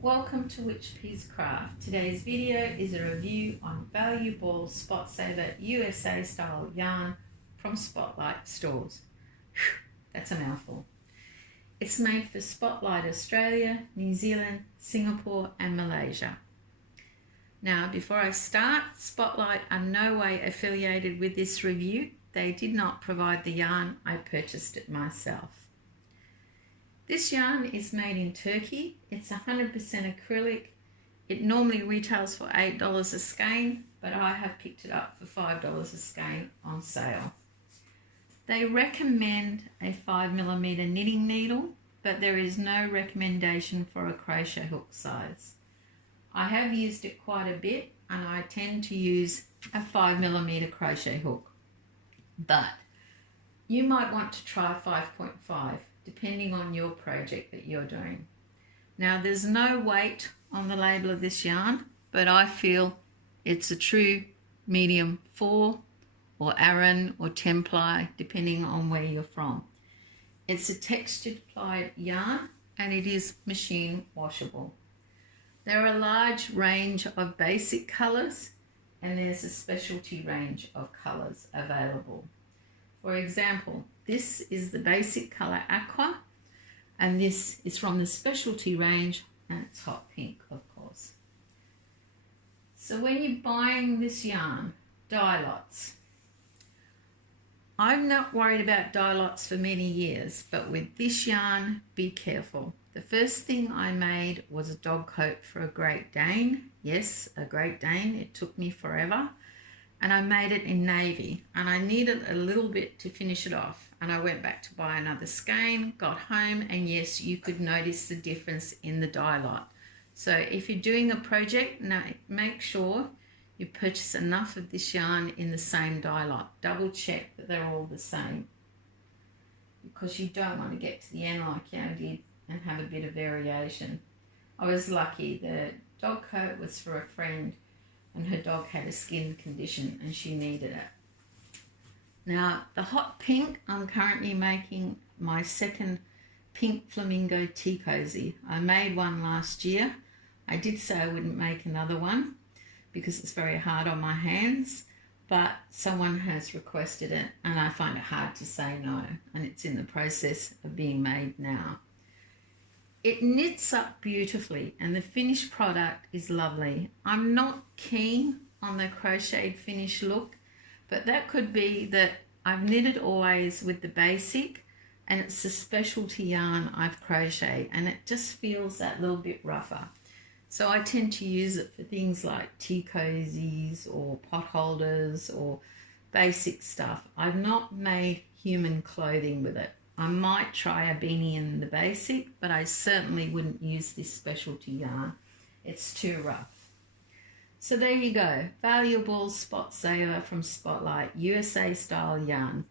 Welcome to Witch Peas Craft. Today's video is a review on Value Ball Spot Saver USA style yarn from Spotlight Stores. Whew, that's a mouthful. It's made for Spotlight Australia, New Zealand, Singapore and Malaysia. Now before I start, Spotlight are no way affiliated with this review. They did not provide the yarn, I purchased it myself. This yarn is made in Turkey. It's 100% acrylic. It normally retails for $8 a skein, but I have picked it up for $5 a skein on sale. They recommend a 5mm knitting needle, but there is no recommendation for a crochet hook size. I have used it quite a bit and I tend to use a 5mm crochet hook, but you might want to try 5.5. depending on your project that you're doing. Now there's no weight on the label of this yarn, but I feel it's a true medium 4 or Aran or 10 ply depending on where you're from. It's a textured plied yarn and it is machine washable. There are a large range of basic colours and there's a specialty range of colours available. For example, this is the basic colour aqua and this is from the specialty range and it's hot pink, of course. So when you're buying this yarn, dye lots. I'm not worried about dye lots for many years, but with this yarn, be careful. The first thing I made was a dog coat for a Great Dane. Yes, a Great Dane. It took me forever. And I made it in navy and I needed a little bit to finish it off, and I went back to buy another skein, got home, and yes, you could notice the difference in the dye lot. So if you're doing a project, make sure you purchase enough of this yarn in the same dye lot. Double check that they're all the same, because you don't want to get to the end like I did and have a bit of variation. I was lucky. The dog coat was for a friend and her dog had a skin condition and she needed it. Now the hot pink, I'm currently making my second pink flamingo tea cozy. I made one last year. I did say I wouldn't make another one because it's very hard on my hands, but someone has requested it and I find it hard to say no, and it's in the process of being made now. It knits up beautifully and the finished product is lovely. I'm not keen on the crocheted finish look, but that could be that I've knitted always with the basic and it's the specialty yarn I've crocheted and it just feels that little bit rougher. So I tend to use it for things like tea cozies or pot holders or basic stuff. I've not made human clothing with it. I might try a beanie in the basic, but I certainly wouldn't use this specialty yarn. It's too rough. So there you go. Value Ball Spot Saver from Spotlight, USA style yarn.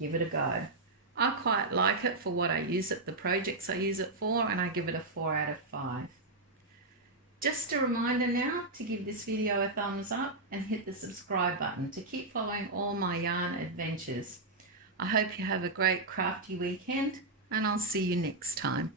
Give it a go. I quite like it for what I use it, the projects I use it for, and I give it a 4 out of 5. Just a reminder now to give this video a thumbs up and hit the subscribe button to keep following all my yarn adventures. I hope you have a great crafty weekend and I'll see you next time.